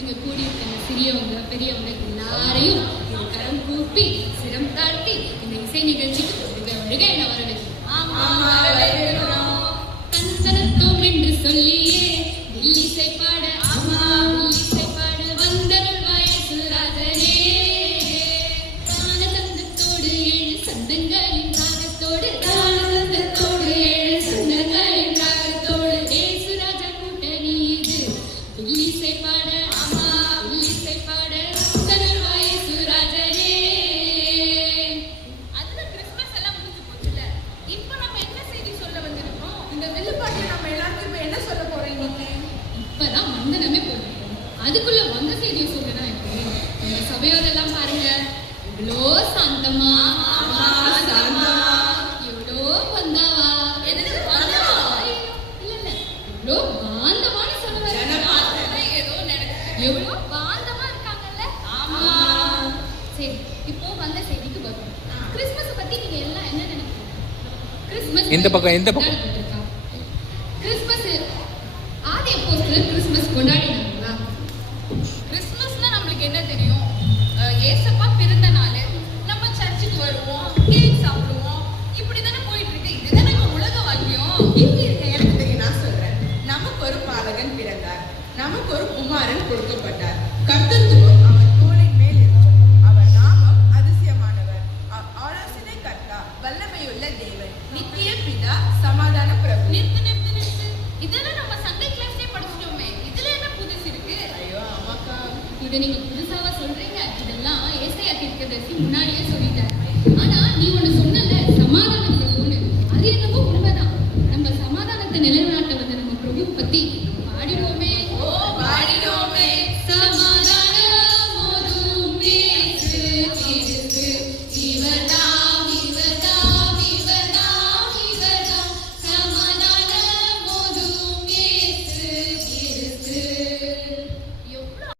இங்க கூடியிருக்க சிறியவங்க பெரியவங்க எல்லாரையும் கரம் கூப்பி சிரம் தாழ்த்தி இந்த இசை நிகழ்ச்சிக்கு ஒழுக என்ன வரவேற்கிறோம். தந்தனத்தோம் என்று சொல்லியே தில்லிசை பாட தில்லிசை பாட வந்தருள் வாயசுராஜனே. தான தந்தத்தோடு 7 சந்தங்களின் ராகத்தோடு தான தந்தத்தோடு 7 சந்தங்களின் ராகத்தோடு ஏசுராஜா கூட்டணி இது தில்லிசை பாட தில்லிசை பாட வந்தருள் வாயசுராஜனே. அதுல கிறிஸ்மஸ் எல்லாம் முடிஞ்சு போச்சுல. இப்போ நம்ம என்ன செய்தி சொல்ல வந்திருக்கோம்? இந்த வில்லுப்பாட்டுல நம்ம எல்லாருக்கும் என்ன சொல்ல போறோம் இன்னைக்கு? இப்பதான் வந்தனமே போட்டுருக்கோம், அதுக்குள்ள வந்த செய்தியை சொல்லனா எப்படி? இந்த சபையோரெல்லாம் பாருங்க, எவ்வளோ சாந்தமா எவ்வளோ வந்தாவா இல்ல எவ்வளோ பாந்தமான சொல்லுவாங்க. ஏதோ நடக்குது. எவ்வளோ பாந்தமா இருக்காங்கல்ல. சரி, இப்போ வந்த செய்திக்கு வரும். கிறிஸ்மஸ் பத்தி நீங்க எல்லாம் என்ன நினைக்கிறீங்க? கிறிஸ்மஸ் இந்த பக்கம் கிறிஸ்மஸ் ஆதி அப்போஸ்தலர் கிறிஸ்மஸ் கொண்டாடினாங்களா? கிறிஸ்மஸ்னா நம்மளுக்கு என்ன தெரியும்? ஏசப்பா பிறந்த நாள், நம்ம சர்ச்சுக்கு வருவோம், கேக் சாப்பிடுவோம், இப்படிதானே போயிட்டு இருக்கு. இதுதானே உலக வாக்கியம். இங்க இருக்க எனக்கு தெரியும், நான் சொல்றேன். நமக்கு ஒரு பாலகன் பிறந்தார், நமக்கு ஒரு குமாரன் கொடுக்கப்பட்டார். கர்த்தத்துவம் அவர் தோளின் மேல் இருக்கும். அவர் நாமம் அதிசயமானவர், ஆலோசனை கர்த்தா, வல்லமையுள்ள தேவன், நித்திய பிதா, சமாதான பிரபு. நிறுத்து. இதெல்லாம் நம்ம சண்டே கிளாஸ்லயே படிச்சிட்டோமே. இதுல என்ன புதுசு இருக்கு? ஐயோ ஆமாக்கா, இதை நீங்க புதுசாவா சொல்றீங்க? இதெல்லாம் ஏசாயா தீர்க்கதரிசி முன்னாடியே சொல்லிட்டாரு. ஆனா நீ ஒண்ணு சொன்னல, சமாதானத்துல ஒண்ணு, அது என்னமோ உண்மைதான். நம்ம சமாதானத்தை நிலைநாட்ட வந்த நம்ம பிரபு பத்தி